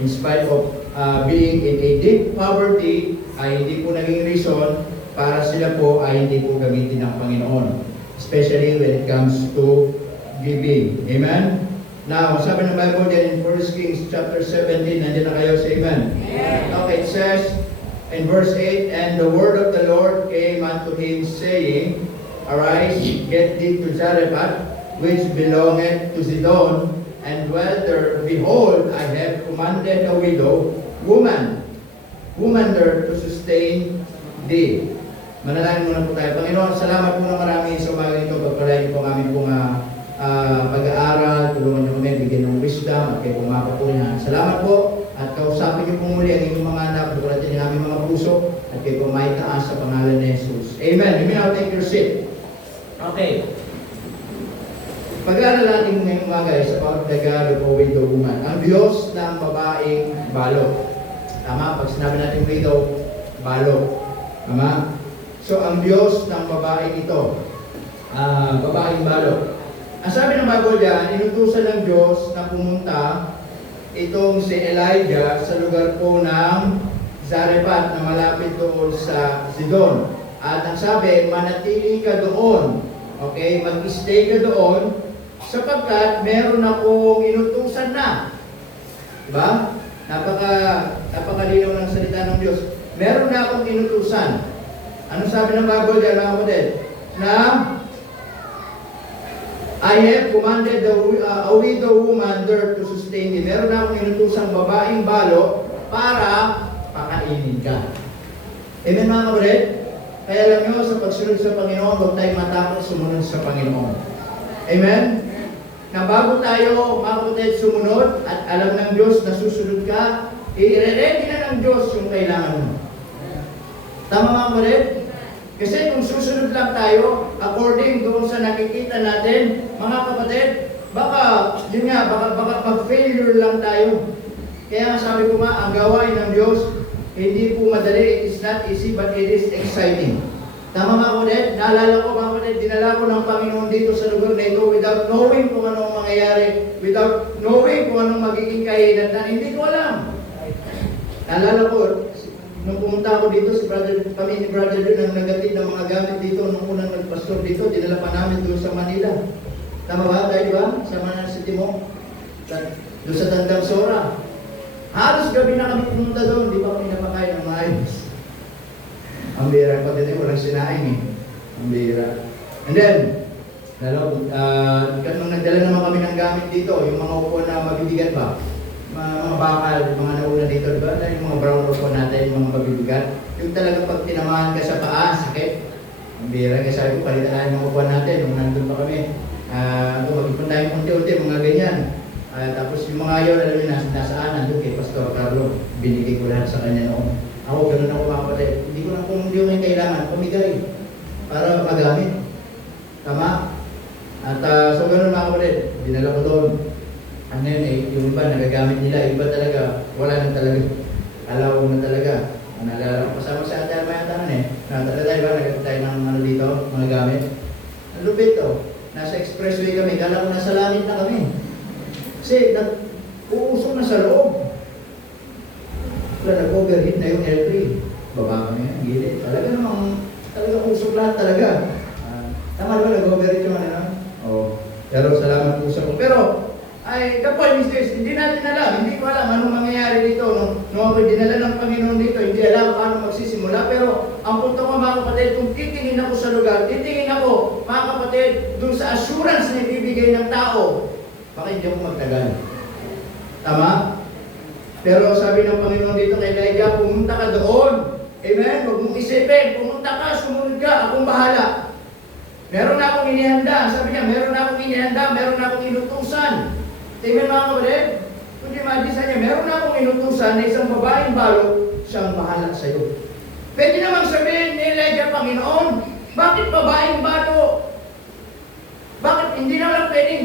in spite of being in a deep poverty, ay hindi po naging reason para sila po ay hindi po gamitin ng Panginoon. Especially when it comes to giving. Amen? Now, sabi ng Bible din in 1 Kings chapter 17, nandiyan na kayo sa amen? Okay, it says in verse 8, and the word of the Lord came unto him, saying, Arise, get thee to Zarephath, which belongeth to Zidon, and dwell there. Behold, I have commanded a widow, woman there to sustain thee. Manalangin muna po tayo. Panginoon, salamat po na marami sa umaga nito. Pagpalain po kami pong pag-aaral, tulungan niyo kami, bigyan ng wisdom, at kayo pumapa po niya. Salamat po, at kausapin niyo po muli ang inyong mga anak, bukulatin niyo aming mga puso, at kayo po maitaas sa pangalan ni Jesus. Amen. You may now take your seat. Okay. Pag-aaral natin ngayong umaga sa pag-Tagalog o widow woman. Ang Diyos ng babaeng balo. Tama? Pag sinabi natin widow, balo. Tama? So, ang Diyos ng babaeng ito, babaeng balo. Ang sabi ng Bible dyan, inutusan ng Diyos na pumunta itong si Elijah sa lugar po ng Zarephath na malapit doon sa Sidon. At ang sabi, manatili ka doon. Okay? Mag-stay ka doon sapagkat meron akong inutusan na. Diba? Napakalinaw ng salita ng Diyos. Meron na akong inutusan. Anong sabi ng Bible dyan, mga kapatid? Na I have commanded a widow woman there to sustain thee. Meron na akong inutusang babaeng balo para pakainin ka. Amen, mga kapatid? Kaya alam nyo, sa pagsunod sa Panginoon, huwag tayong matakot sumunod sa Panginoon. Amen? Na bago tayo, mga kapatid, sumunod at alam ng Diyos na susunod ka, i-ready na ng Diyos yung kailangan mo. Tama, mga kapatid? Kasi kung susunod lang tayo, according doon sa nakikita natin, mga kapatid, baka, yun nga, baka mag-failure lang tayo. Kaya nga sabi ko nga, ang gawain ng Diyos, hindi po madali, it is not easy, but it is exciting. Tama, mga kapatid? Naalala ko, mga kapatid, dinala ko ng Panginoon dito sa lugar na ito without knowing kung anong mangyayari, without knowing kung anong magiging kahinatnan. Hindi ko alam. Naalala ko, nung pumunta ako dito, kami ni Brother Jun ang nagatid ng mga gamit dito nung unang nagpastor dito, dinala pa namin doon sa Manila. Tama ba? Tayo ba? Sama na si Timo. Doon sa Tandang Sora. Halos gabi na kami pumunta doon, di pa kami napakain ng maayos. Ang bira pa din, walang sinaing eh. Ang bira. And then, nung nagdala naman kami ng gamit dito, yung mga upo na mabibigat ba? Mga bakal, mga nauna dito, di ba? Yung mga brown upo natin, yung mga mabibigat. Yung talaga pag tinamahan ka sa paa, sakit. Ang bira, kasi sabi ko, palitan na yung mga upo natin, nung nandun pa kami. Mag-ipon tayo unti-unti, mga ganyan. Tapos yung mga yun, alam nyo, nasaan, nandun kay Pastor Carlo. Binigay ko lahat sa kanya noon. Ako, ganun ako mga kapatid. Hindi ko lang kung hindi ko may kailangan, pamigay. Para magamit. Tama? At so ganun mga kapatid, dinala ko doon. Ano yun eh, yung iba nagagamit nila, iba talaga, wala nang talaga. Alaw na talaga. Naalala ko, kasama sa atin may tanan eh. Natala tayo ba, nagkita tayo ng ano dito, mga gamit. Ang lupit to. Nasa expressway kami, kala ko nasa langit na kami. Kasi nag-uusok na sa loob. Wala, nag-overheat na yung L3. Baba kami, ang gilid. Talaga namang, talaga usok lahat talaga. Tama ba, nag-overheat yung ano? Oo. Pero salamat po sa ko. Pero, ay, the point is this, hindi natin alam, hindi ko alam anong mangyayari dito. Nung ako dinala ng Panginoon dito, hindi alam paano magsisimula. Pero, ang punto ko mga kapatid, kung titingin ako sa lugar, titingin ako, mga kapatid, dun sa assurance na ibibigay ng tao, baka hindi ako magtagal. Tama? Pero sabi ng Panginoon dito kay Elijah, pumunta ka doon. Amen? Huwag mong isipin, pumunta ka, sumunod ka, akong bahala. Meron na akong inihanda. Sabi niya, meron na akong inihanda, meron na akong inutusan. Amen mga kapatid? Kung imagine sa niya, meron na akong inutusan na isang babaeng balo, siyang bahala sa iyo. Pwede namang sabihin ni Elijah, Panginoon, bakit babaeng balo? Bakit hindi na lang pwedeng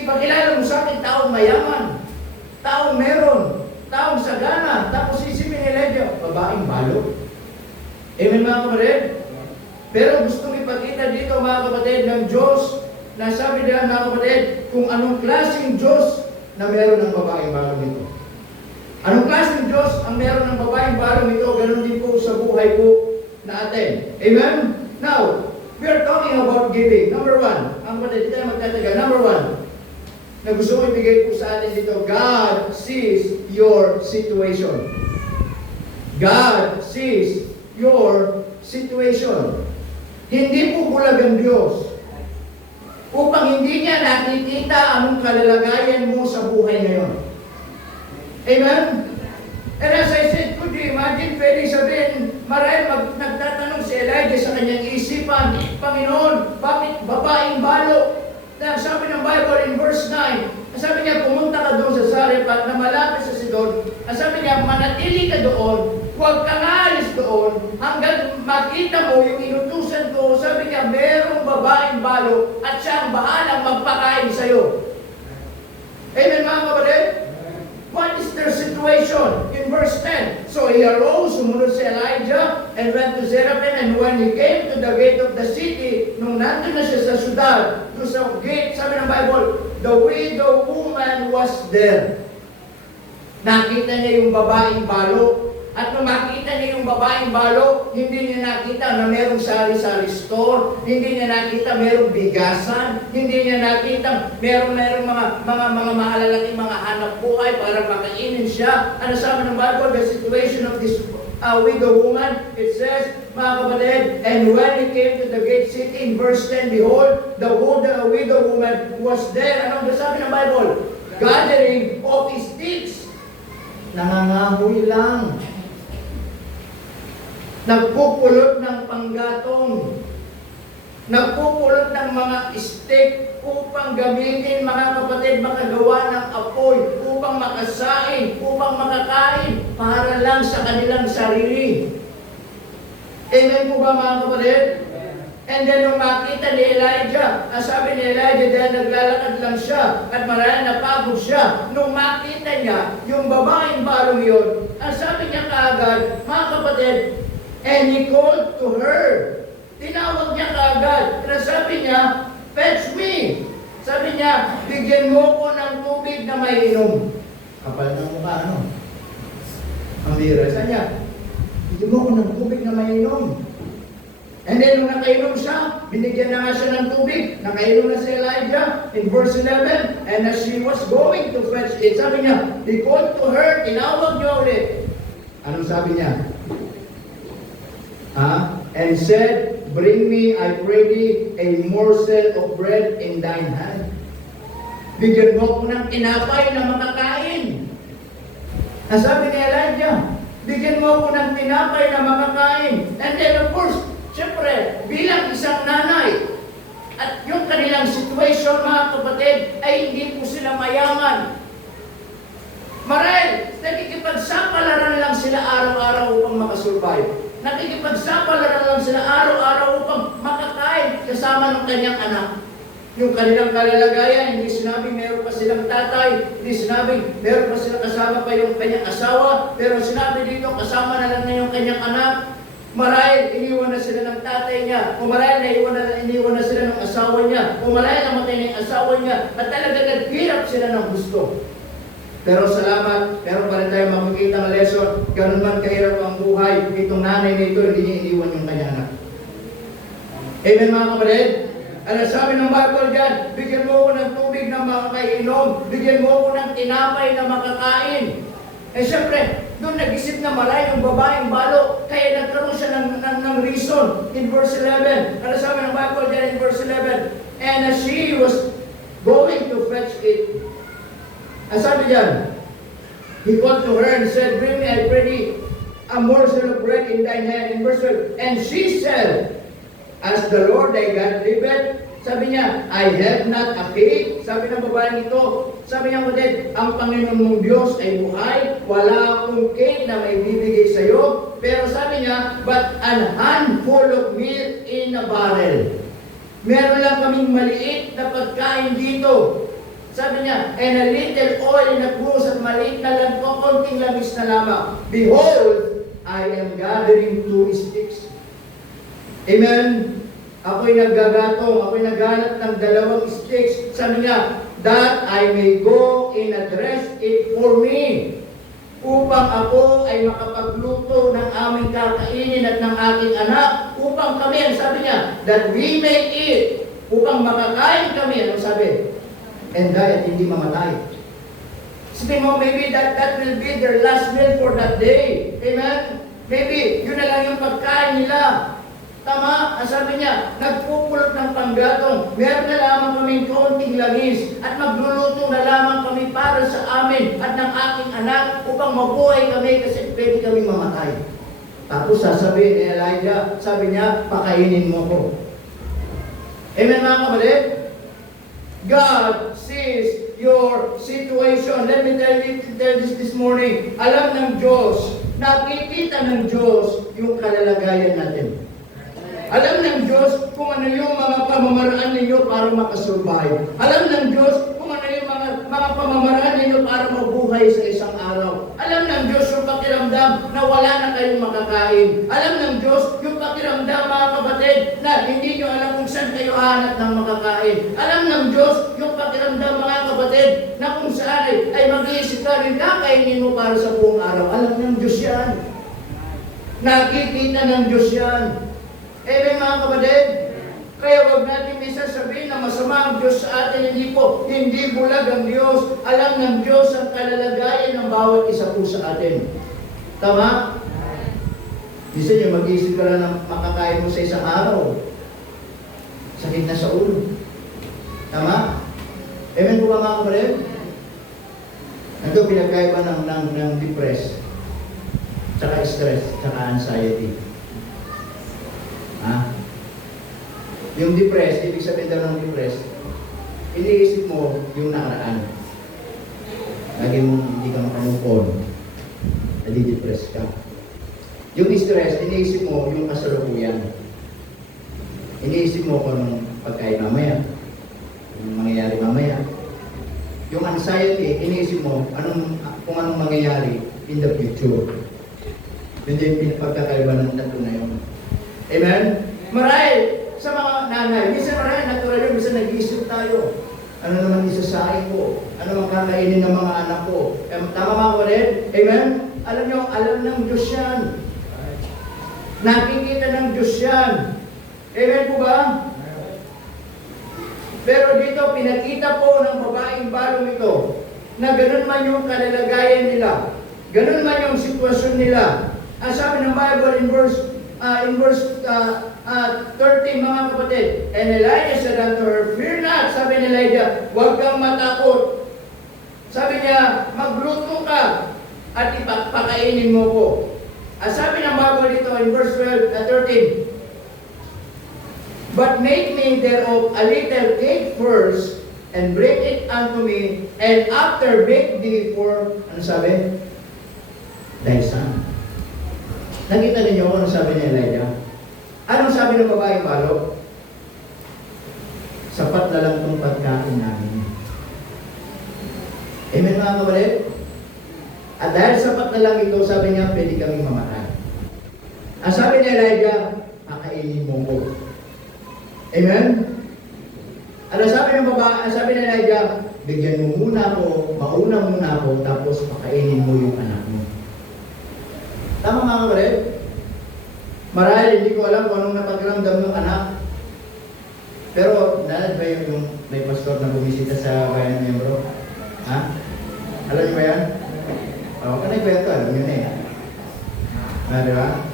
ipakilala mo sa akin taong mayaman, taong meron, taong sagana, tapos isipin ni Elijah, babaeng balo. Amen mga kapatid? Pero gusto ipakita dito mga kapatid ng Diyos na sabi nila mga kapatid kung anong klaseng Diyos na meron ng babaeng balo nito. ng babaeng balong ito, ganun din po sa buhay po natin. Amen? Now, we are talking about giving. Number one, ang kapatid, hindi tayo magtataga. Number one, na gusto ko ibigay po sa atin dito, God sees your situation. God sees your situation. Hindi po bulag ang Diyos upang hindi niya nakikita anong kalalagayan mo sa buhay ngayon. Amen? And as I said, could you imagine, pwede sabihin, marahil nagtatanong si Elijah sa kanyang isipan, Panginoon, bakit babaeng balo? Na sabi ng Bible in verse 9, sabi niya, pumunta ka doon sa Sarephat na malapit sa Sidon. Sabi niya, manatili ka doon, huwag kang aalis doon, hanggang makita mo yung inutusan ko. Sabi niya, merong babaeng balo at siya ang bahalang magpakain sa'yo. Amen, mga kapatid? What is their situation? In verse 10, so he arose, sumunod si Elijah, and went to Zarephath, and when he came to the gate of the city, nung nandun na siya sa syudad, doon sa gate, sabi ng Bible, the widow woman was there. Nakita niya yung babaeng balo. At nung makita niya yung babaeng balo, hindi niya nakita na merong sari-sari store, hindi niya nakita merong bigasan, hindi niya nakita merong mga mahalalaking mga hanap buhay para makainin siya. Ano sabi ng Bible? The situation of this widow woman, it says, mga kapatid, and when he came to the gate city, in verse 10, behold, the widow woman was there. Anong sabi ng Bible? Gathering of sticks. Nangangahoy lang. Nagpupulot ng panggatong. Nagpupulot ng mga stick upang gamitin, mga kapatid, makagawa ng apoy, upang makasain, upang makakain, para lang sa kanilang sarili. Amen po ba, mga kapatid? And then nung makita ni Elijah, sabi ni Elijah, dahil naglalakad lang siya at marahil napagod siya, nung makita niya yung babaeng balong yun, sabi niya kaagad, mga kapatid, and he called to her. Tinawag niya kaagad. Pero sabi niya, fetch me. Sabi niya, bigyan mo ko ng tubig na may inom. Kapal ng mukha, ano? Ang bira. Sabi niya, bigyan mo ko ng tubig na may inom. And then, nung nakainom siya, binigyan na nga siya ng tubig. Nakainom na si Elijah in verse 11. And as she was going to fetch it, sabi niya, he called to her, tinawag niya ulit. Anong sabi niya? And said, bring me, I pray thee, a morsel of bread in thine hand. Bigyan mo ko ng tinapay na makakain. Sabi ni Elijah, bigyan mo ko ng tinapay na makakain. And then of course, siyempre, bilang isang nanay, at yung kanilang situation, mga kapatid, ay hindi po sila mayaman. Marahil, nakikipagsapalaran lang sila araw-araw upang makasurvive. Nakikipagsapalaran lang sila araw-araw upang makakain kasama ng kanyang anak. Yung kanilang kalalagayan, hindi sinabing meron pa silang tatay, hindi sinabing meron pa silang kasama pa yung kanyang asawa, pero sinabi dito, kasama na lang na yung kanyang anak. Marahil, iniwan na sila ng tatay niya, o marahil, iniwan na sila ng asawa niya, o marahil, namatay na yung asawa niya, at talaga naghirap sila ng gusto. Pero salamat, meron pa rin tayo makikita ng lesson, ganun man kahirap ang buhay, itong nanay na ito, hindi niya iniwan yung kanyang anak. Amen, mga kapatid? Ano sabi ng Bible dyan, bigyan mo ko ng tubig na makakainom, bigyan mo ko ng tinapay na makakain. Siyempre, doon nag-isip na malay yung babaeng balo, kaya nagkaroon siya ng reason in verse 11. Ano sabi ng Bible dyan in verse 11? And as she was going to fetch it, sabi dyan, he called to her and said, bring me, I pray thee, a morsel of bread in thine hand. In verse 12, and she said, as the Lord thy God liveth, sabi niya, I have not a cake. Sabi ng babaeng ito, sabi niya, kapatid, ang Panginoon mong Diyos ay buhay, wala akong cake na may bibigay sa iyo. Pero sabi niya, but an handful of meal in a barrel. Meron lang kaming maliit na pagkain dito. Sabi niya, and a little oil in a cruse at maliit na lang po, konting lamis na lamang. Behold, I am gathering 2 sticks. Amen? Ako'y naggagatong, ako'y naghanap ng 2 sticks. Sabi niya, that I may go and address it for me. upang ako ay makapagluto ng aming kakainin at ng aking anak, upang kami, ang sabi niya, that we may eat, upang makakain kami, anong sabi? And die at hindi mamatay. Sabi mo, maybe that will be their last meal for that day. Amen? Maybe, yun na lang yung pagkain nila. Tama, ang sabi niya, nagpupulot ng panggatong, meron na lamang kaming kaunting langis, at magluluto na lamang kami para sa amin at ng aking anak upang mabuhay kami kasi pwede kami mamatay. Tapos sasabihin ni Elijah, sabi niya, pakainin mo ko. Amen mga kapatid? God sees your situation. Let me tell this morning. Alam ng Diyos, nakikita ng Diyos yung kalalagayan natin. Alam ng Diyos kung ano yung mga pamamaraan ninyo para makasurvive. Alam ng Diyos kung ano yung mga pamamaraan ninyo para mabuhay sa isang araw. Alam ng Diyos yung pakiramdam na wala na kayong makakain. Alam ng Diyos yung pakiramdam, mga kapatid, na hindi nyo alam kung saan kayo hanap ng makakain. Alam ng Diyos yung pakiramdam, mga kapatid, na kung saan ay mag-iisip ka rin kakainin mo para sa buong araw. Alam ng Diyos yan. Nakikita ng Diyos yan. Amen mga kapatid? Kaya huwag natin minsan sabihin na masama ang Diyos sa atin. Hindi po. Hindi bulag ang Diyos. Alam ng Diyos ang kalalagayan ng bawat isa po sa atin. Tama? Minsan yung mag-iisip ka lang ng makakain mo sa isang araw. Sakit na sa ulo. Tama? Amen po ba mga kapatid? Ito pinagkaiba ng depress, tsaka stress, tsaka anxiety. Yung depressed, ibig sabihin daw ng depressed, iniisip mo yung nakaraan. Lagi mo hindi ka makamove on. Nadi-depress ka. Yung stress, iniisip mo yung kasalukuyan. Iniisip mo kung anong pagkain mamaya, anong mangyayari mamaya. Yung anxiety, iniisip mo kung anong mangyayari in the future. Yun din pagkakaiba ng tatlo na yun. Amen? Marahil sa mga nanay, minsan marahil natural yun, minsan nag-iisip tayo. Ano naman isasain ko? Ano mang kakainin ng mga anak ko? Tama mga kapatid? Amen? Alam nyo, alam ng Diyos yan. Nakikita ng Diyos yan. Amen po ba? Pero dito, pinakita po ng babaeng balong ito na ganun man yung kalalagayan nila. Ganun man yung sitwasyon nila. Ang sabi ng Bible in verse 13, mga kapatid, and Elijah said unto her, fear not, sabi ni Elijah, huwag kang matakot. Sabi niya, magluto ka at ipakainin mo ko. Sabi ng Bible dito in verse 13, but make me thereof a little cake first, and bring it unto me, and after bake thee for, ano sabi? Thy son. Nakita ninyo ano sabi ni Elijah? Anong sabi ng babaeng balo? Sapat na lang itong pagkain namin. Amen mga kapatid? At dahil sapat na lang ito, sabi niya, pwede kaming mamatay. Ang sabi ni Elijah, pakainin mo ko. Amen? Ano sabi ng babae? Ang sabi ni Elijah, bigyan mo muna ako, mauna muna ako, tapos pakainin mo yung anak mo. Tama mga kapatid? Marahil hindi ko alam kung anong napagramdam ng anak. Pero, nalad ba yung may pastor na bumisita sa bayan ng Miyembro? Ha? Alam niyo ba yan? O, ka nagkwento, alam niyo na eh. Di ba?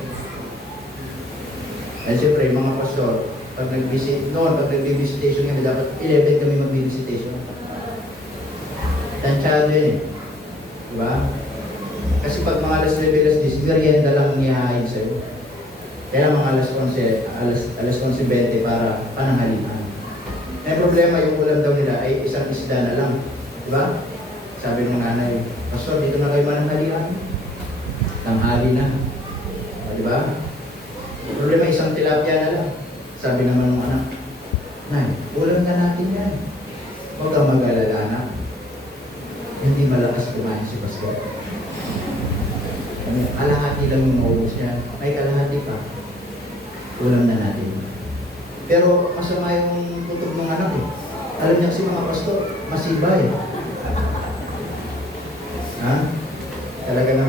Eh, siyempre, mga pastor, pag nag-visit, pag nag-visitation kami, dapat 11 kami mag-visitation. Tansyado yun eh. Diba? Kasi pag mga alas 9, alas 10, merienda lang ang ihahain sa'yo. Kaya mga alas 11:20 para pananghalian. May problema yung ulam daw nila ay isang isda na lang. Diba? Sabi ng nanay, pastor, dito na kayo mananghalian. Tanghali na. Diba? Yung problema isang tilapia na lang. Sabi naman ng anak, Nay, ulam na natin yan. Huwag kang mag-alala na. Hindi malakas kumain si pastor. Kalahati lang yung maubos niya. May kalahati pa. Ulam na natin. Pero masama yung tutok ng anak eh. Alam niya kasi mga pastor, masibay. Ha? Talaga naman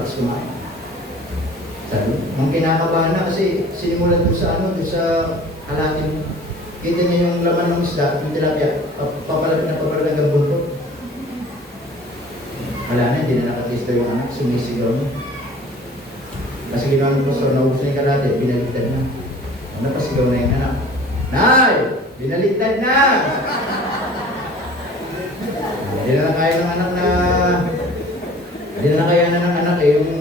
tapos kumain. Sabi, mang kinakabahan na kasi sinimulan doon sa doon sa halatin. Kita niya yung laman ng isda, yung tilapia, papalapin na hanggang buntot. Wala na, hindi na nakatisto yung anak, sumisigaw niya. Kasi ginawa ng pastor, naubos na yung kalate, binaligtad na. Napasigaw na yung anak. Nay! Binaligtad na! Hindi na kaya ng anak na... Hindi na kaya na ng anak eh, yung...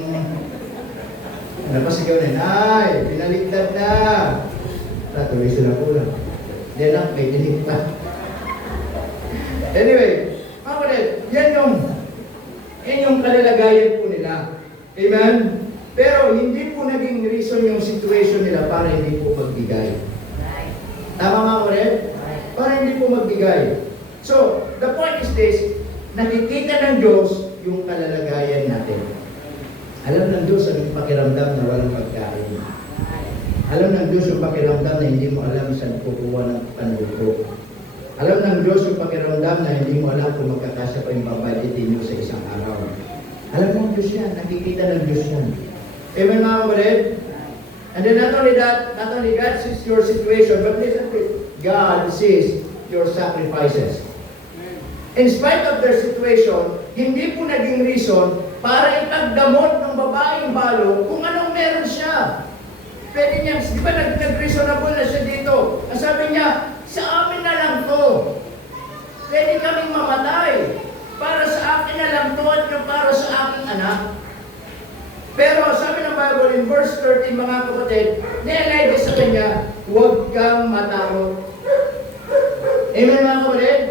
Napasigaw na, Nay! Binaligtad na! Tuloy sila kulang. Hindi anak, may dinig pa. Anyway, mga kapatid, yan yung kalalagayan po nila. Amen? Pero hindi po naging reason yung situation nila para hindi po magbigay. Tama mga kapatid? Para hindi po magbigay. So, the point is this, nakikita ng Diyos yung kalalagayan natin. Alam ng Diyos ang pakiramdam na walang pagkain. Alam ng Diyos yung pakiramdam na hindi mo alam saan kukuha ng panluto. Alam ng Diyos yung pakiramdam na hindi mo alam kung magkakasya pa yung babalitin nyo sa isang araw. Alam ng Diyos yan, nakikita ng Diyos yan. Amen mga kapatid? And then not only that, not only God sees your situation, but listen to it, God sees your sacrifices. In spite of their situation, hindi po naging reason para ipagdamot ng babaeng balo kung anong meron siya. Pwede niya, di ba nag-reasonable na siya dito? Ang sabi niya, sa amin na lang to. Pwede kaming mamatay. Para sa akin na lang to at para sa aking anak. Pero sabi ng Bible in verse 13, mga kapatid, nilalagay sa kanya, huwag kang matakot. Amen mga kapatid?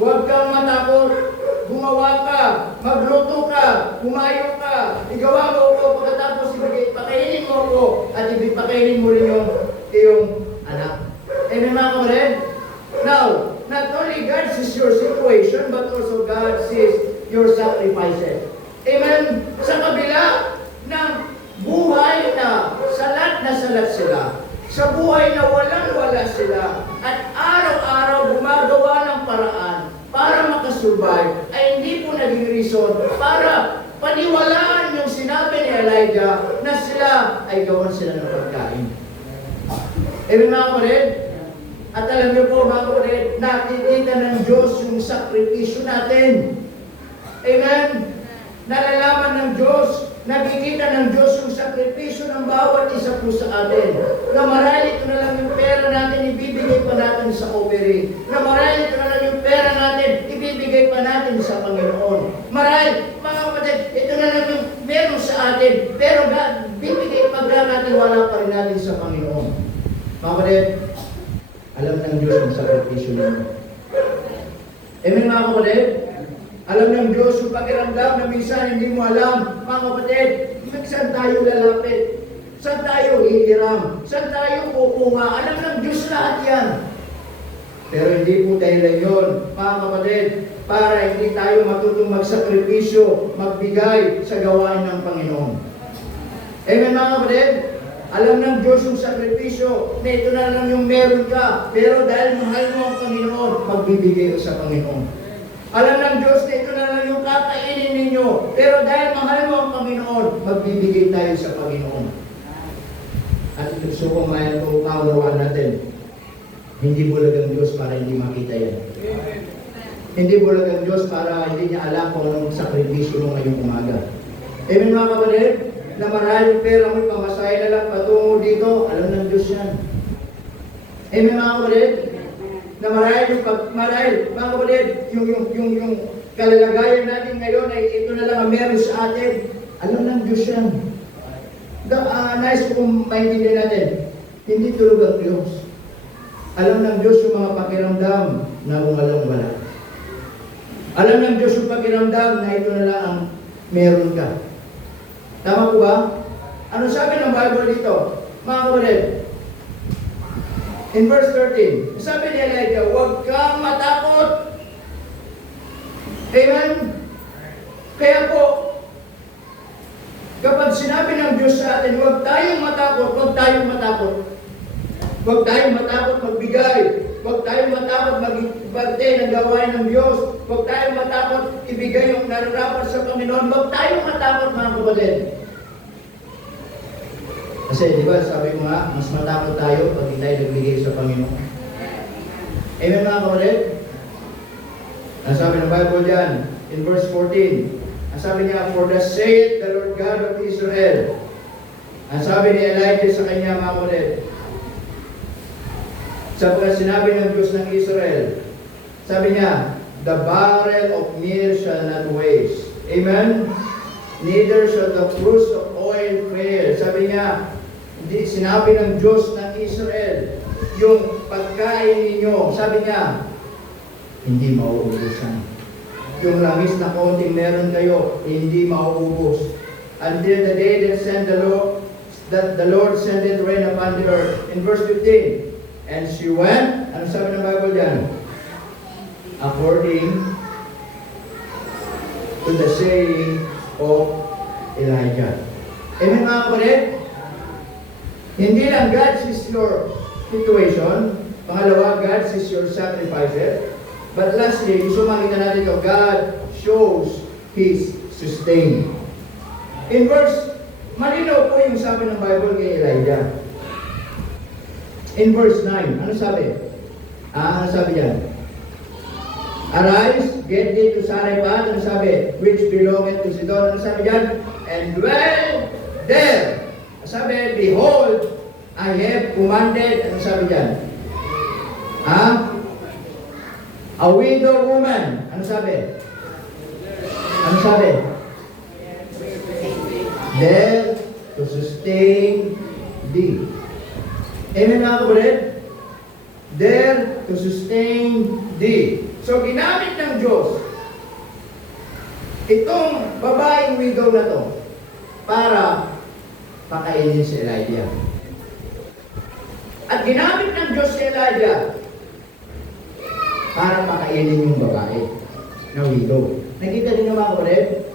Huwag kang matakot. Gumawa ka, magluto ka, kumayo ka, igawa mo ko, pagkatapos pakainin mo ko, at ipakainin mo rin yung iyong anak. Amen mga kapatid? Now, not only God sees your situation, but also God sees your sacrifices. Amen? Sa kabila ng buhay na salat sila, sa buhay na walang-wala sila, at araw-araw gumagawa ng paraan para makasurvive, ay hindi po naging reason para paniwalaan yung sinabi ni Elijah na sila ay gawan sila ng pagkain. Amen mga kapatid? At alam niyo po mga kapatid, nakikita ng Diyos yung sakripisyo natin. Amen? Nalalaman ng Diyos, nakikita ng Diyos yung sakripisyo ng bawat isa po sa atin. Na marahil ito na lang yung pera natin, ibibigay pa natin sa offering. Na marahil ito na lang yung pera natin, ibibigay pa natin sa Panginoon. Marahil, mga kapatid, ito na lang yung meron sa atin, pero bibigay pa natin, wala pa rin natin sa Panginoon. Mga kapatid, alam ng Diyos ang sakripisyo ninyo. Amen mga kapatid? Alam ng Diyos yung pakiramdam na minsan hindi mo alam, mga kapatid, saan tayo lalapit? Saan tayo hihiram? Saan tayo kukunga? Alam ng Diyos lahat yan. Pero hindi po dahilan yun, mga kapatid, para hindi tayo matutong magsakripisyo, magbigay sa gawain ng Panginoon. Amen mga kapatid? Alam ng Diyos yung sakripisyo na ito na lang yung meron ka, pero dahil mahal mo ang Panginoon, magbibigay ka sa Panginoon. Alam ng Diyos na ito na lang yung kakainin ninyo, pero dahil mahal mo ang Panginoon, magbibigay tayo sa Panginoon. At gusto kong maunawaan natin, hindi bulag ang Diyos para hindi makita yan. Hindi bulag ang Diyos para hindi niya alam kung anong sakripisyo mo ngayong umaga. Amen mga kapatid? Na maraming pera mo, pamasahe na lang patungo dito, alam ng Diyos yan. Amen mga kapatid? Na marahil mga kapatid, yung kalalagayan natin ngayon ay ito na lang ang meron sa atin. Alam ng Diyos yan. Nais kong maintindihan natin, hindi tulog ang Diyos. Alam ng Diyos yung mga pakiramdam na walang-wala. Alam ng Diyos yung pakiramdam na ito na lang ang meron ka. Tama po ba? Ano sabi ng Bible dito? Mga kapatid, in verse 13, sabi ni Elijah, huwag kang matakot. Amen? Kaya po, kapag sinabi ng Diyos sa atin, huwag tayong matakot, huwag tayong matakot. Huwag tayong matakot magbigay. Huwag tayong matakot magbante ng gawain ng Diyos. Huwag tayong matakot ibigay yung nararapat sa Panginoon. Huwag tayong matakot, mga kapatid. Kasi di ba, sabi ko nga, mas matakot tayo pag hindi tayo nagbigay sa Panginoon. Amen, mga kapatid? Ang sabi ng Bible dyan, in verse 14, ang sabi niya, for thus saith the Lord God of Israel. Ang sabi ni Elijah sa kanya, mga kapatid, sapagkat sinabi ng Diyos ng Israel, sabi niya, the barrel of meal shall not waste. Amen? Neither shall the cruse of oil fail. Sabi niya, sinabi ng Diyos ng Israel, yung pagkain ninyo, sabi niya, hindi mauubusan. Yung langis na konting meron kayo, hindi mauubos. Until the day that the Lord sent it rain upon the earth. In verse 15, and she went, ano sabi ng Bible dyan? According to the saying of Elijah. Amen, mga kapatid? Hindi lang God sees your situation. Pangalawa, God sees your sacrifices. But lastly, gusto makita natin ito, God shows His sustaining. In verse, malinaw po yung sabi ng Bible kay Elijah. In verse 9, ano sabi? Ano sabi dyan? Arise, get thee to Sarephat, ano sabi? Which belongeth to Sidon, ano sabi dyan? And dwell there. Sabi, behold, I have commanded, ano sabi dyan? A widow woman, ano sabi? Ano sabi? There to sustain thee. Amen, mga kapatid? There to sustain thee. So, ginamit ng Diyos itong babaeng widow na to para pakainin si Elijah. At ginamit ng Diyos si Elijah para pakainin yung babae na widow. Nakita din naman ko rin?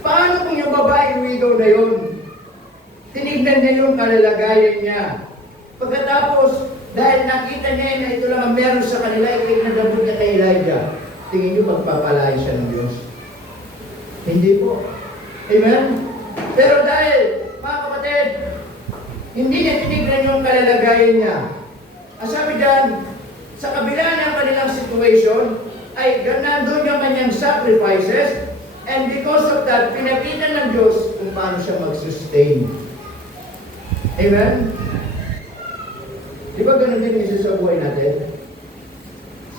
Paano kung yung babaeng widow na yun, tinignan niya yung kalalagayan niya. Pagkatapos, dahil nakita niya na ito lang ang meron sa kanila, ikinagabot niya kay Elijah. Tingin niyo magpapalaya siya ng Diyos? Hindi po. Amen? Pero dahil, mga kapatid, hindi niya tinignan yung kalalagayan niya. Ang sabi dyan, sa kabila ng kanilang situation, ay nandun yung kanyang sacrifices, and because of that, pinakita ng Diyos kung paano siya mag-sustain. Amen? Di ba ganun din isa sa buhay natin?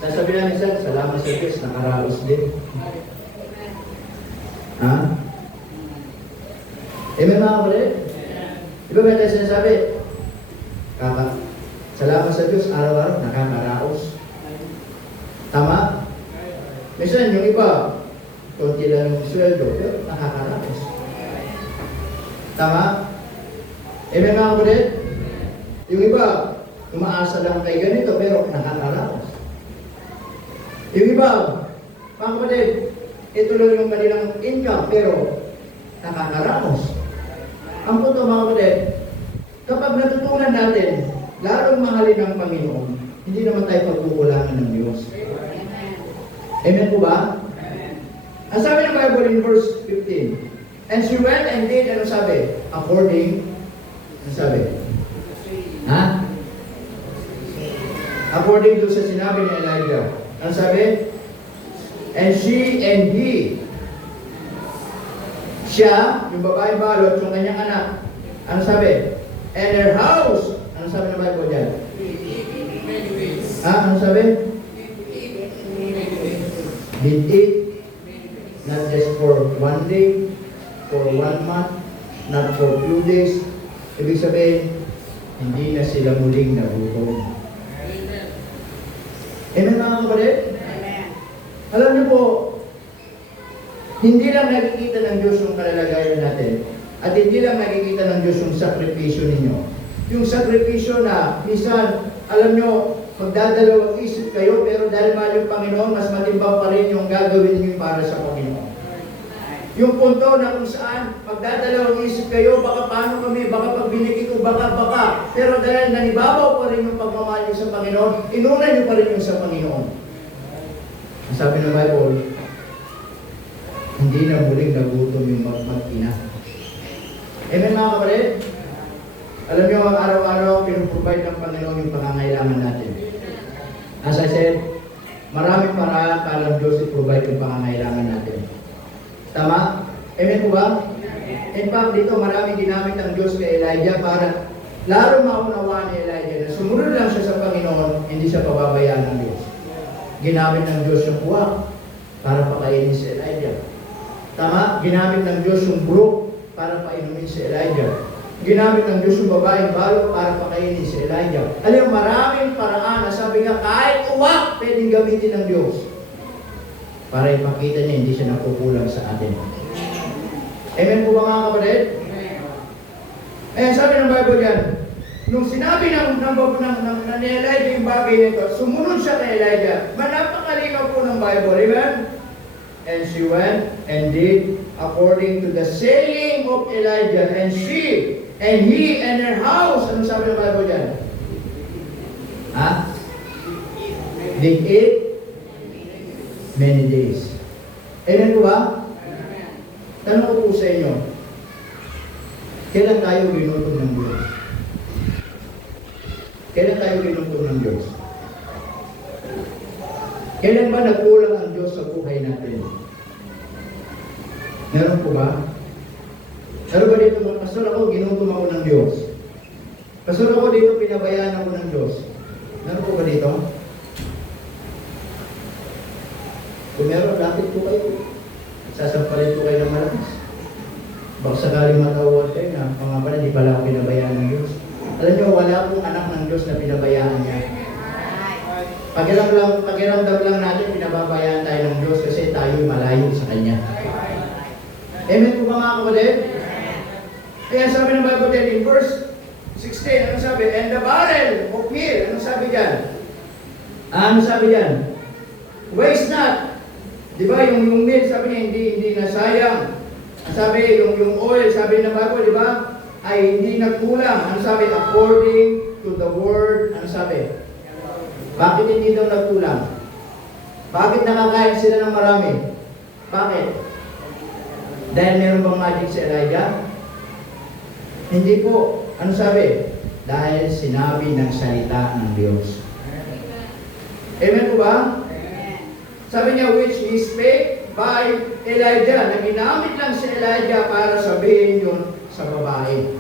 Sasabi namin isa, salamat sa Diyos, nakaraos din. Ha? Amen, mga kapatid? Di ba tayo sinasabi? Salamat sa Diyos, araw-araw, nakakaraos. Tama? Minsan, yung iba, konti lang yung sweldo, pero nakakaraos. Tama? Amen, mga kapatid? Yung iba, umaasa lang kay ganito, pero nakakaraos. Yung iba, mga kapatid, ito lang yung kanilang income, pero nakakaraos. Ang punto, mga kapatid, kapag natutunan natin, lalong mahalin ng Panginoon, hindi naman tayo pagkukulangan ng Diyos. Amen po ba? Ang sabi ng Bible in verse 15, and she went and did, ano sabi? According, ano sabi? Ha? According to sa sinabi ni Elijah. Ano sabi? And she and he, siya, yung babae balot, yung kanyang anak, ano sabi? And her house, ano sabi ng Bible dyan? Ano sabi? Did eat, not just for one day, for 1 month, not for 2 days. Ibig sabihin, hindi na sila muling nagutom. Amen, mga kapatid? Alam niyo po, hindi lang nakikita ng Diyos yung kalalagayan natin, at hindi lang nakikita ng Diyos yung sakripisyo ninyo. Yung sakripisyo na, minsan, alam nyo, magdadalawang isip kayo, pero dahil mahal yung Panginoon, mas matimbang pa rin yung gagawin niyo para sa Panginoon. Yung punto na kung saan magdadalawang isip kayo, baka paano kami, baka pag binigay ko, baka. Pero dahil nanibabaw pa rin yung pagmamahal niyo sa Panginoon, inuna niyo pa rin yung sa Panginoon. Ang sabi ng Bible, hindi na muling nagutom yung mag-ina. Amen mga kapatid? Alam niyo, araw-araw, pinuprovide ng Panginoon yung pangangailangan natin. As I said, maraming paraan para ang Diyos i-provide yung pangangailangan natin. Tama? Amen po ba? In fact, dito maraming ginamit ng Diyos kay Elijah para lalo maunawaan ni Elijah na sumunod lang siya sa Panginoon, hindi siya pababayaan ng Diyos. Ginamit ng Diyos yung buwak para pakainin si Elijah. Tama? Ginamit ng Diyos yung brook para painumin si Elijah. Ginamit ng Diyos yung babaeng balot para pakainin si Elijah. Alam, maraming paraan na sabi nga, kahit uwak, pwedeng gamitin ng Diyos para ipakita niya hindi siya nakukulang sa atin. Amen po ba mga kapatid? Ayan, sabi ng Bible yan, nung sinabi ng ni Elijah yung bagay nito, sumunod siya kay Elijah. Napakaligaw po ng Bible, amen? And she went and did according to the saying of Elijah, and she, and he, and her house. Anong sabi ng Bible dyan? Ha? Did eat many days. Amen po ba? Tanong ko po sa inyo, kailan tayo ginutom ng Diyos? Kailan tayo ginutom ng Diyos? Kailan ba nagkulang ang Diyos sa buhay natin? Meron po ba? Meron ba dito, pastor ako, ginutom ako ng Diyos? Pastor ako dito, pinabayaan ako ng Diyos? Meron po ba dito? Kung meron, lapit po kayo. Sasampalin po kayo ng malakas. Baka sakaling matawad kayo na, mga pala, di pala ako pinabayaan ng Diyos. Alam niyo, wala pong anak ng Diyos na pinabayaan niya. Pakiramdam lang natin, pinababayaan tayo ng Diyos kasi tayo malayo sa Kanya. Amen po ba mga kapatid? Kaya sabi ng Bible din in verse 16, ano sabi? And the barrel of meal, ano sabi dyan? Ano sabi dyan? Waste not. Di ba, yung meal, sabi niya, hindi nasayang. Ang sabi, yung oil, sabi ng Bible, di ba, ay hindi nagkulang. Ano sabi? According to the word, ano sabi? Bakit hindi daw nagkulang? Bakit nakakain sila ng marami? Bakit? Dahil meron bang magic si Elijah? Hindi po. Ano sabi? Dahil sinabi ng salita ng Diyos. Amen po ba? Sabi niya, which he spake by Elijah. Na ginamit lang si Elijah para sabihin yun sa babae.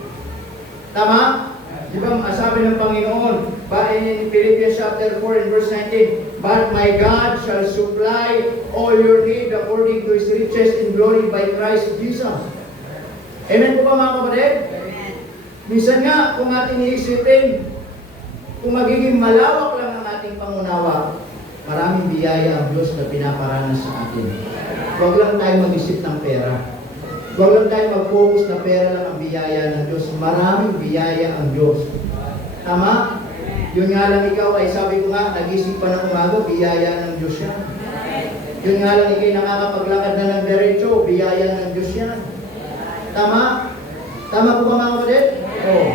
Tama? Di ba, sabi ng Panginoon, in Philippians chapter 4 and verse 19, but my God shall supply all your need according to His riches in glory by Christ Jesus. Amen po ba mga kapatid? Minsan nga, kung ating iisipin, kung magiging malawak lang ang ating pangunawa, maraming biyaya ang Diyos na pinaparanas sa atin. Huwag lang tayo mag-isip ng pera. Huwag lang tayo mag-focus na pera lang ang biyaya ng Diyos. Maraming biyaya ang Diyos. Tama? Yun nga lang ikaw ay sabi ko nga, nag-isip pa ng umaga, biyaya ng Diyos yan. Yun nga lang ikay nakakapaglakad na ng diretso, biyaya ng Diyos yan. Tama? Tama po ba mga kapatid? Oo.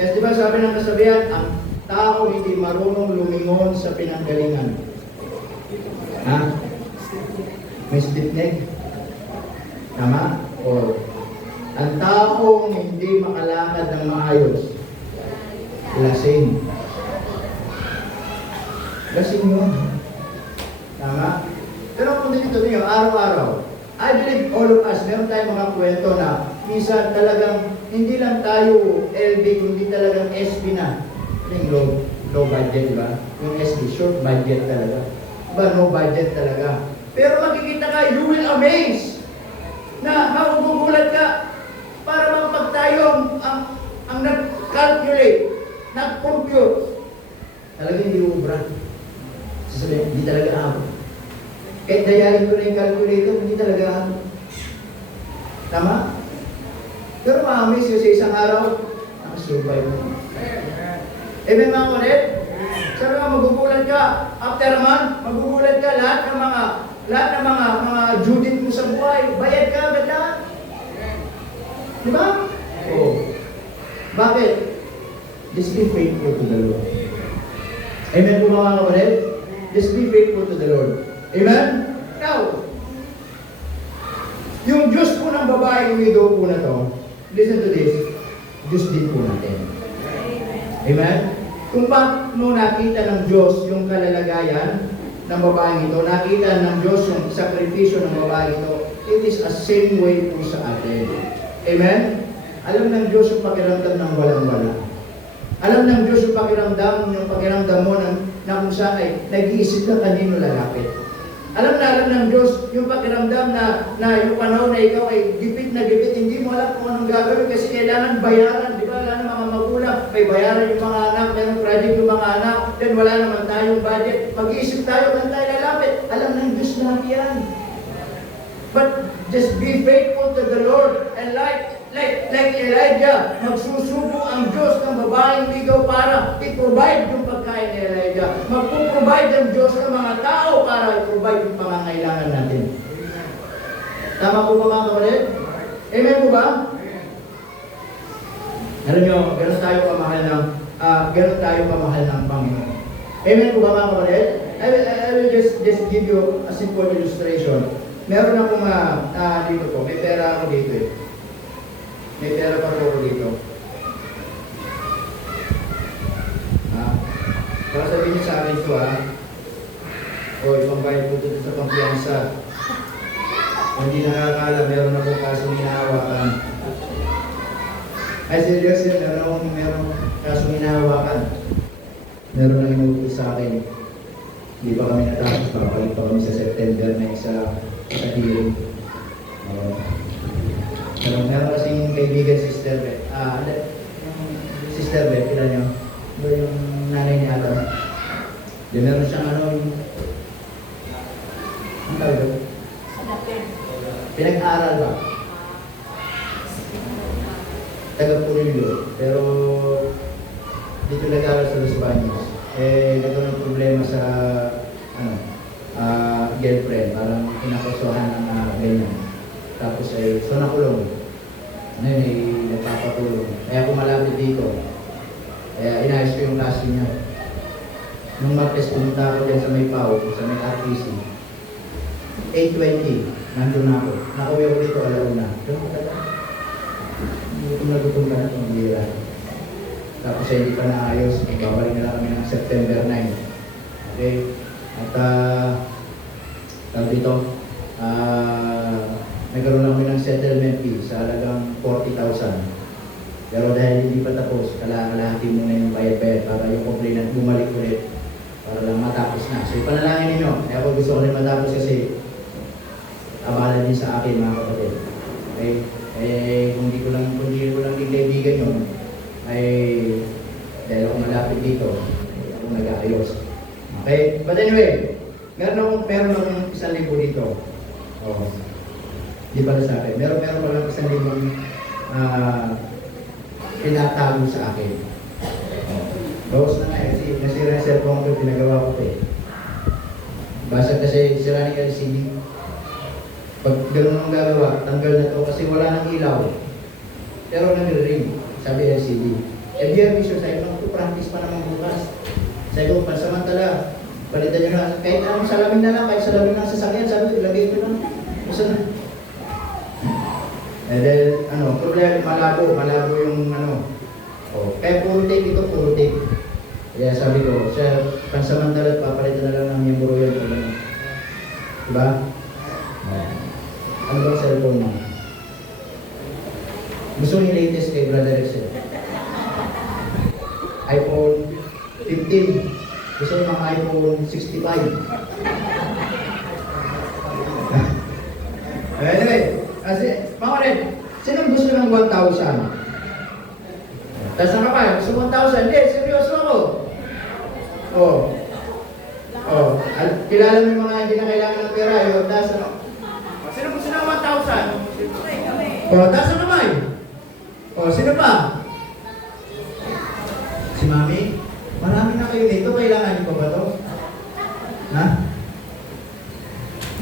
Yes, di ba sabi ng kasabihan, ang tao hindi marunong lumingon sa pinanggalingan. Ha? May stiff neck? Tama? O, ang taong hindi makalakad ng maayos, lasing. Lasing yun. Tama? Pero kung dito niyo, araw-araw, I believe all of us, meron tayong mga kwento na minsan talagang hindi lang tayo LB, kundi talagang SB na. Yung low budget, diba? Yung SB, short budget talaga. Diba? No budget talaga. Pero makikita ka, you will amaze na magugulat ka para pag tayo ang nag-calculate, nag-compute, talagang hindi ubra. Sasabihin, hindi talaga ako. Kahit dayain ko na yung calculator, hindi talaga ako. Tama? Pero ma-amaze ko sa isang araw, nakasurvive mo. Amen mga kulit? Sabi nga, magugulat ka. After a month, magugulat ka lahat ng mga Judith mo sa buhay. buhay, bayad ka agad lahat. Di ba? Oo. Bakit? Just be faithful to the Lord. Amen po mga kapatid? Just be faithful to the Lord. Amen? Now, yung Diyos po ng babaeng widow po na to, listen to this, Diyos din po natin. Amen? Kung bakit mo nakita ng Diyos yung kalalagayan ng babaeng ito, nakita ng Diyos yung sakripisyo ng babaeng ito, it is a same way po sa atin. Amen? Alam ng Diyos yung pakiramdam ng walang-wala. Alam ng Diyos yung pakiramdam mo na kung saan ay nag-iisip ka kanino lalapit. Alam ng Diyos yung pakiramdam na yung panahon na ikaw ay gipit na gipit, hindi mo alam kung anong gagawin kasi kailangan bayaran, di ba? Wala na mga magulang, may bayaran yung mga anak, may project yung mga anak, then wala naman tayong budget. Mag-iisip tayo, kung tayo lalapit. Alam ng Diyos lahat yan. But just be faithful to the Lord and like Elijah, magsusubo ang Diyos ng babaeng widow para i-provide yung pagkain ni Elijah. Magpo-provide ang Diyos ng mga tao para i-provide yung pangangailangan natin. Tama po ba mga kapatid? Amen po ba? Alam nyo, gano'n tayo kamahal ng Panginoon. Amen po ba mga kapatid? I will just give you a simple illustration. Meron akong dito po, may pera ako dito eh. May pera pa ako dito. Para sabihin niyo sa akin ito ibang bayad po dito sa pampiyansa. Kung hindi nakakala, meron akong kasong hinahawakan. Ay, serious yun, meron kasong hinahawakan. Meron lang inuutos sa akin. Hindi pa kami natapos, papalik pa kami sa September na sa hearing. Meron kasing kaibigan, Sister Beth. Sister Beth, kila nyo? Yung nanay ni Adam. Meron siyang ang tawag doon? Pinag-aaral ba? Taga-Purillo. Pero dito nag-aaral sa Los Baños. Nagkaroon ng problema sa girlfriend. Parang pinakusuhan ng ganyan. Tapos so nakulong. Ngayon nagpapatulong. Kaya ako malapit dito. Kaya inayos ko yung kaso niya. Nung Martes pumunta ako dyan sa may PAO, sa may RTC. 8:20, nandun na ako. Nakauwi ako dito, alauna. Ganun ka talaga. Gutom ka na itong bira. Tapos hindi pa naayos. Babalik na lang kami ng September 9. Okay? At dito, nagkaroon lang kami ng settlement fee sa halagang 40,000. Pero dahil hindi pa tapos, kalahati muna yung bayad-bayad para yung complainant bumalik ulit para lang matapos na. So ipanalangin ninyo. Kaya ako gusto ko rin matapos kasi abala din sa akin mga kapatid. Okay? Kung di ko lang din kaibigan yun, ay dahil ako malapit dito, ako nag-aayos. Okay? But anyway, meron akong 1,000 dito. Di pala sa akin. Meron palang 1,000 pinatago sa akin. Bawas na kasi nasira yung cellphone ko, pinagawa ko Basta kasi sira ni LCD. Pag gano'n ang gagawa, tanggal na to kasi wala nang ilaw. Pero nag-ring, sabi LCD. Dear Bishop, sabi ko, practice pa naman bukas. Sabi ko, pansamantala, palitan nyo na, kahit anong salamin na lang, kahit salamin ng sasakyan, sabi ko, ilagay ko lang. Basta na. Dahil, problema, malabo yung kaya puro tape ito, puro tape. Kaya sabi ko, sa pansamantala, papalitan na lang ng membro yan. Diba? Ano ba ang cellphone mo? Gusto niyo latest kay Brother Excel? iPhone 15. Gusto niyo mga iPhone 65. Anyway, kasi, mga rin, sino gusto ng 1,000? Tapos na ka pa, gusto 1,000? Hindi, seryoso ako. Kilala mo yung mga hindi na kailangan ng pera, yung taas ano? Sino gusto ng 1,000? Taas na naman. Sino pa? Si Mami? Marami na kayo nito, kailangan niyo pa ba ito? Ha?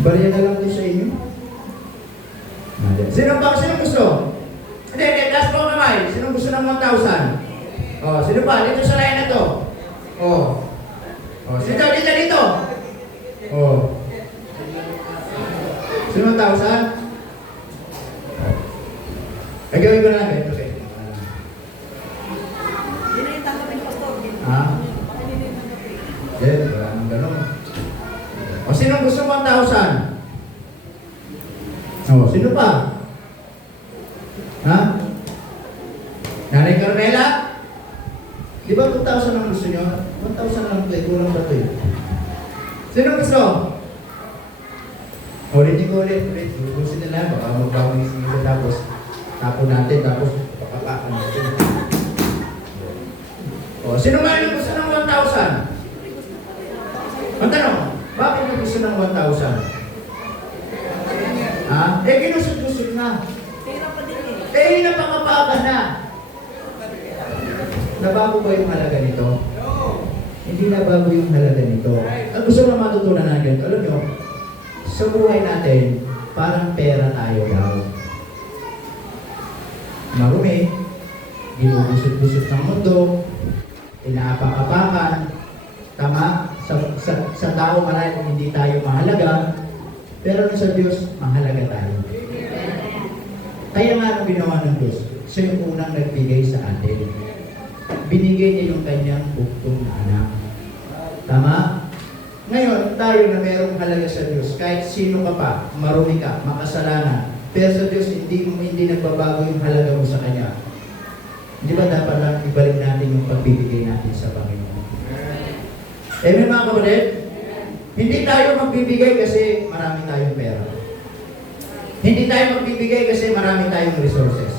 Bariya na lang din sa inyo? 100. Sino ba? Sino gusto? Hindi, last po kamay. Sino gusto ng 1,000? Oh, sino pa? Dito sa line na to. Oh. Oh, dito. Oh. Sino 1,000? Ay, gawin ko na lang. Okay. Ha? Wala nang ganun. O, sino gusto 1,000? O, sino pa? Ha? Nanay Carmela? Di ba 2,000 ang gusto nyo? 1,000 na lang play. Kulang ba ito eh? Sino gusto? Ulit. Gusto nila. Baka magbago yung sila tapos tapon natin. Tapos papapakan natin. O, sino nga yung gusto ng 1,000? Ang tanong, bakit yung gusto ng 1,000? Ha? Ginusot-gusot na. Napakapakan na. Nabago ba yung halaga nito? Hindi nabago yung halaga nito. Ang gusto na matutunan natin, alam nyo, sa buhay natin, parang pera tayo daw. Marumi, ginugusot-gusot ng mundo, inaapak-apakan, tama? Sa tao maraming hindi tayo mahalaga, pero sa Diyos, mahalaga tayo. Kaya nga ano ginawa ng Diyos? Siya yung unang nagbigay sa atin. Binigay niya yung kanyang buktong na anak. Tama? Ngayon, tayo na mayroong halaga sa Diyos, kahit sino ka pa, marumi ka, makasalanan, pero sa Diyos, hindi nagbabago yung halaga mo sa Kanya. Di ba dapat lang ibalik natin yung pagbibigay natin sa Panginoon? Amen mga kapatid? Hindi tayo magbibigay kasi marami tayong pera. Hindi tayo magbibigay kasi marami tayong resources.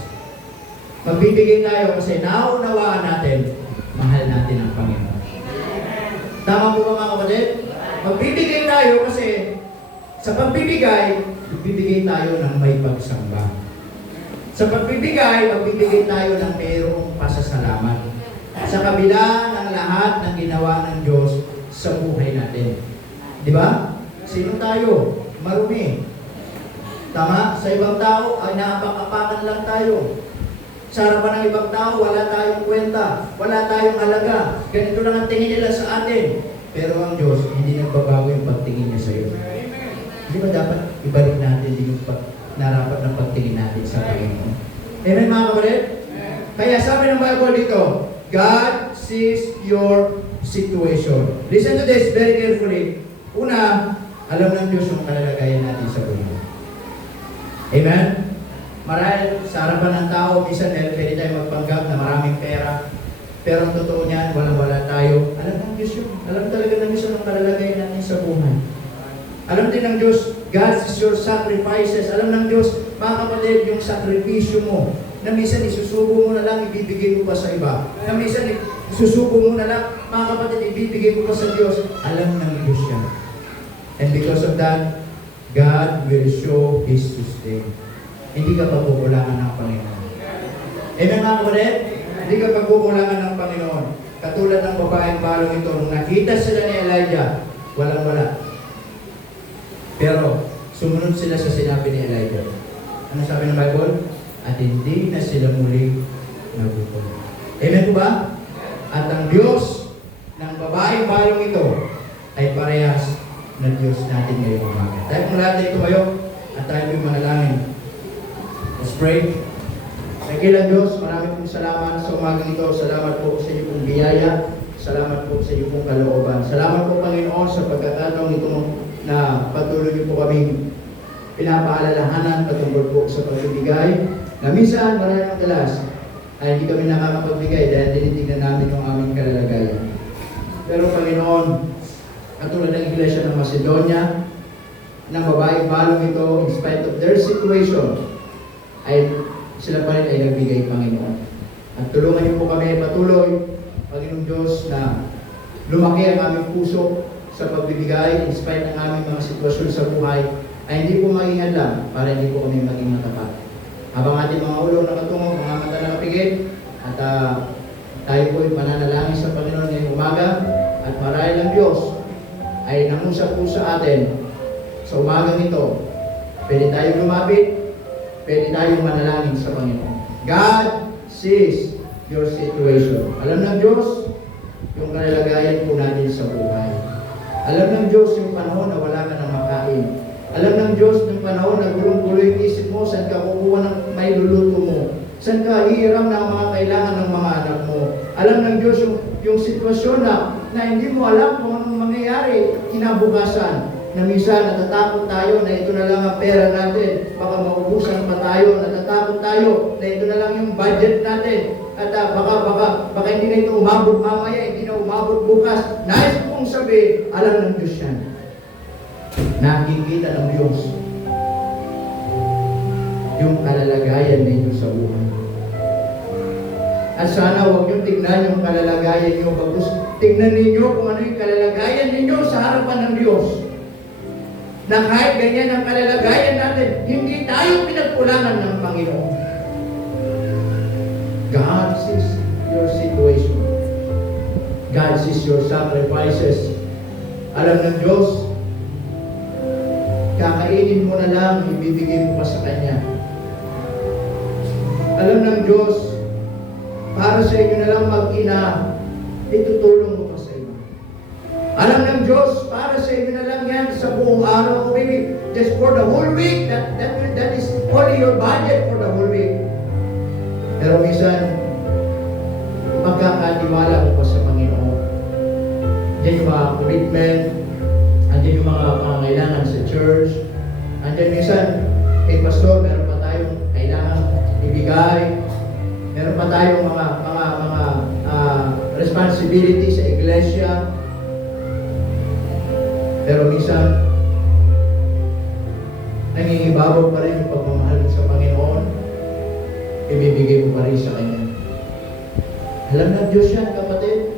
Magbibigay tayo kasi naunawaan natin, mahal natin ang Panginoon. Tama po ba mga kapatid? Magbibigay tayo kasi sa pagbibigay, magbibigay tayo ng may pagsamba. Sa pagbibigay, magbibigay tayo ng mayroong pasasalamat. Sa kabila ng lahat ng ginawa ng Diyos sa buhay natin. Di ba? Sino tayo? Marumi. Tama? Sa ibang tao, ay naapak-apakan lang tayo. Sa harapan ng ibang tao, wala tayong kwenta. Wala tayong halaga. Ganito lang ang tingin nila sa atin. Pero ang Diyos, hindi nagbabago yung pagtingin niya sa iyo. Di ba dapat ibalik natin yung narapat ng pagtingin natin sa Panginoon? Amen mga kapatid? Kaya sabi ng Bible dito, God sees your situation. Listen to this very carefully. Una, alam ng Diyos yung kalalagayan natin sa buhay. Amen? Marahil sa harapan ng tao, minsan pwede tayo magpanggap na maraming pera. Pero ang totoo niyan, wala tayo. Alam ng Diyos yun. Alam talaga ng Diyos ang kalalagayan natin sa buhay. Alam din ng Diyos, God is your sacrifices. Alam ng Diyos, mga kapatid, yung sakripisyo mo, na minsan isusubo mo na lang, ibibigay mo pa sa iba. Na minsan isusubo mo na lang, mga kapatid, ibibigay mo pa sa Diyos. Alam ng Diyos yan. And because of that, God will show His sustain. Hindi ka pagkukulangan ng Panginoon. Amen mga kapatid? Hindi ka pagkukulangan ng Panginoon. Katulad ng babaeng balong ito, nung nakita sila ni Elijah, walang-wala. Pero, sumunod sila sa sinabi ni Elijah. Ano sabi ng Bible? At hindi na sila muli nagutom. Amen po ba? At ang Diyos ng babaeng balong ito ay parehas na Diyos natin ngayong umaga. Tayo kung lahat ay tumayo at tayo may manalangin. Let's pray. Nagilang Diyos, maraming pong salamat sa umagang ito. Salamat po sa iyo pong biyaya. Salamat po sa iyo pong kalooban. Salamat po Panginoon sa pagkakataong ito na patuloy niyo po kaming pinapaalalahanan patungkol po sa pagbibigay. Na minsan, maraming madalas ay hindi kami nakakapagbigay dahil tinitignan namin yung aming kalalagayan. Pero Panginoon, katulad ng Iglesia ng Macedonia, ng babaeng balong ito, in spite of their situation, ay sila pa rin ay nagbigay, Panginoon. At tulungan niyo po kami patuloy, Panginoong Diyos, na lumaki ang aming puso sa pagbibigay, in spite ng aming mga sitwasyon sa buhay, ay hindi po maging hadlang para hindi po kami maging matapat. Habang ating mga ulo nakatungo, mga mata nakapigit, at tayo po ay mananalangin sa Panginoon ngayong umaga, at marahil ng Diyos ay nangusap po sa atin sa umagang ito. Pwede tayong lumapit, pwede tayong manalangin sa Panginoon. God sees your situation. Alam ng Diyos yung kalalagayan po natin sa buhay. Alam ng Diyos yung panahon na wala ka nang makain. Alam ng Diyos yung panahon na gulong-gulo yung isip mo, saan ka kukuha ng may luluto mo. Saan ka hihiram ng mga kailangan ng mga anak mo. Alam ng Diyos yung sitwasyon na hindi mo alam kung anong mangyayari kinabukasan. Na minsan natatakot tayo na ito na lang ang pera natin, baka maubusan pa tayo, natatakot tayo na ito na lang yung budget natin, at baka hindi na ito umabot mamaya, hindi na umabot bukas. Nais kong sabi, alam ng Diyos yan. Nakikita ng Diyos yung kalalagayan ninyo sa buhay. At sana huwag nyo tignan yung kalalagayan nyo, bagus tignan ninyo kung ano yung kalalagayan ninyo sa harapan ng Diyos. Na kahit ganyan ang kalalagayan natin, hindi tayo pinagkulangan ng Panginoon. God sees your situation. God sees your sacrifices. Alam ng Diyos, kakainin mo na lang, ibibigay mo pa sa Kanya. Alam ng Diyos, para sa inyo na lang mag-ina, itutulong mo pa sa iba. Alam ng Diyos, para sa inyo na lang yan sa buong araw, o maybe just for the whole week, that is only your budget for the whole week. Pero minsan, magkakatiwala mo pa sa Panginoon. Diyan yung mga commitment, andyan yung mga pangangailangan sa church, andyan minsan, kay pastor, meron pa tayong kailangan ibigay, meron pa tayong mga responsibility sa iglesia. Pero minsan, nangingibabaw pa rin yung pagmamahal mo sa Panginoon, ibibigay mo pa rin sa Kanya. Alam ng Diyos yan, kapatid.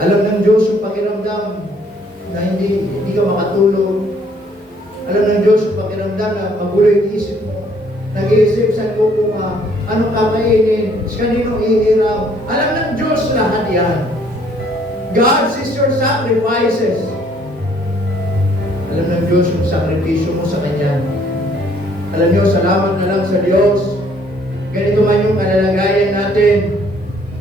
Alam ng Diyos yung pakiramdam na hindi ka makatulog. Alam ng Diyos yung pakiramdam na magulo yung isip mo. Nag-iisip, saan kukuha? Anong kakainin? Sa kanino ihiram? Alam ng Diyos lahat yan. God sees your sacrifices. Alam ng Diyos yung sakripisyo mo sa Kanya. Alam niyo, salamat na lang sa Diyos. Ganito man yung kalalagayan natin.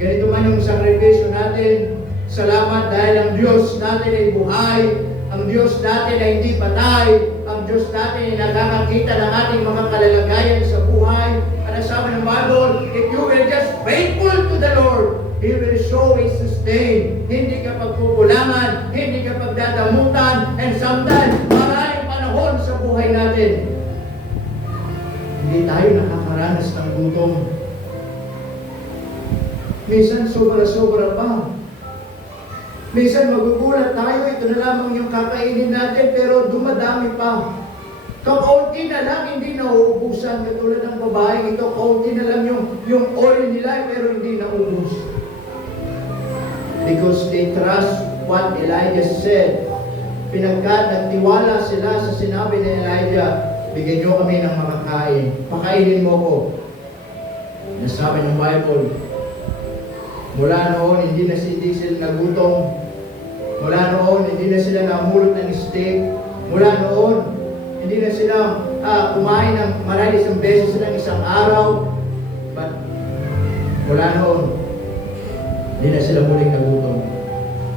Ganito man yung sakripisyo natin. Salamat dahil ang Diyos natin ay buhay. Ang Diyos natin ay hindi patay. Ang Diyos natin ay nakakakita ng ating mga kalalagayan sa buhay. At sabi ng Bible, if you will just faithful to the Lord, He will show His sustain. Hindi ka pagkukulangan, hindi ka pagdadamutan, and sometimes, maraming panahon sa buhay natin, hindi tayo nakakaranas ng gutom. Minsan, sobra-sobra pa. Minsan, magugulat tayo, ito na lamang yung kakainin natin, pero dumadami pa. Kaunti na lang, hindi nauubusan. Katulad ng babaeng ito, kaunti na lang yung oil nila, pero hindi naubos. Because they trust what Elijah said. Pinagkat nagtiwala sila sa sinabi ni Elijah, bigyan nyo kami ng makakain. Pakainin mo ko. Nasabi ng Bible, mula noon, hindi sila nagutom. Mula noon, hindi na sila namulot ng steak. Mula noon, hindi na sila kumain ng marami isang beses ng isang araw. But mula noon, hindi na sila muling nagutom.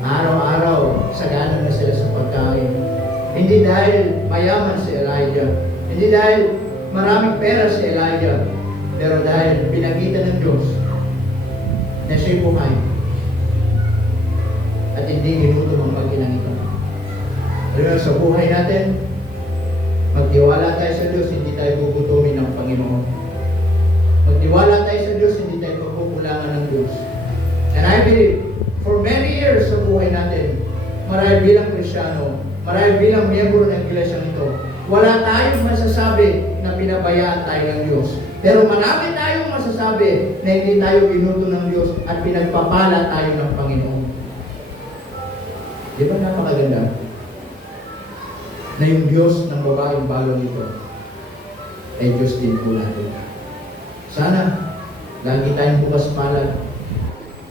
Araw-araw, sagana na sila sa pagkain. Hindi dahil mayaman si Elijah. Hindi dahil maraming pera si Elijah. Pero dahil pinakita ng Diyos na siya'y buhay. At hindi ginutom ang pagkinang ito. Pero sa buhay natin, magtiwala tayo sa Diyos, hindi tayo gugutumin ng Panginoon. Magtiwala tayo sa Diyos, hindi tayo pagkukulangan ng Diyos. And I believe, for many years sa buhay natin, marahil bilang Kristyano, marahil bilang miyembro ng iglesia nito, wala tayong masasabi na pinabayaan tayo ng Diyos. Pero marami tayong masasabi na hindi tayo binuto ng Diyos at pinagpapala tayo ng Panginoon. Di ba napakaganda? Na yung Diyos ng babaeng balo nito ay Diyos din po natin. Sana, lagi tayong bukas palad,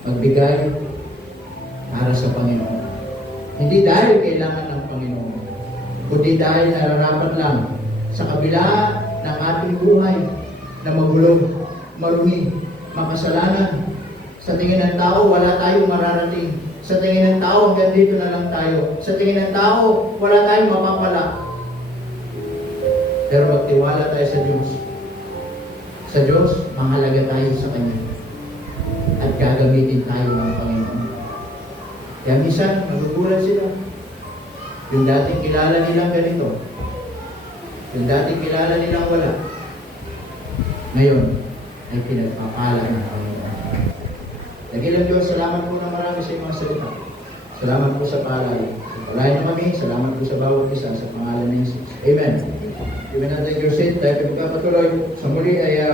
magbigay para sa Panginoon. Hindi dahil kailangan ng Panginoon, kundi dahil nararapat lang sa kabila ng ating buhay na magulo, marumi, makasalanan. Sa tingin ng tao, wala tayong mararating. Sa tingin ng tao, hanggang dito na lang tayo. Sa tingin ng tao, wala tayong mapapala. Pero magtiwala tayo sa Diyos. Sa Diyos, mahalaga tayo sa Kanya. At gagamitin tayo ng Panginoon. Kaya minsan, magugulat sila. Yung dating kilala nilang ganito. Yung dating kilala nilang wala. Ngayon, ay pinagpapala ng Panginoon. Nagilang Diyos, salamat po na marami sa mga salita. Salamat po sa palay. Palayan na kami, salamat po sa bawat isa sa pangalan ni Jesus. Amen. Even natin your seat, tayo magpapatuloy. Sa muli ay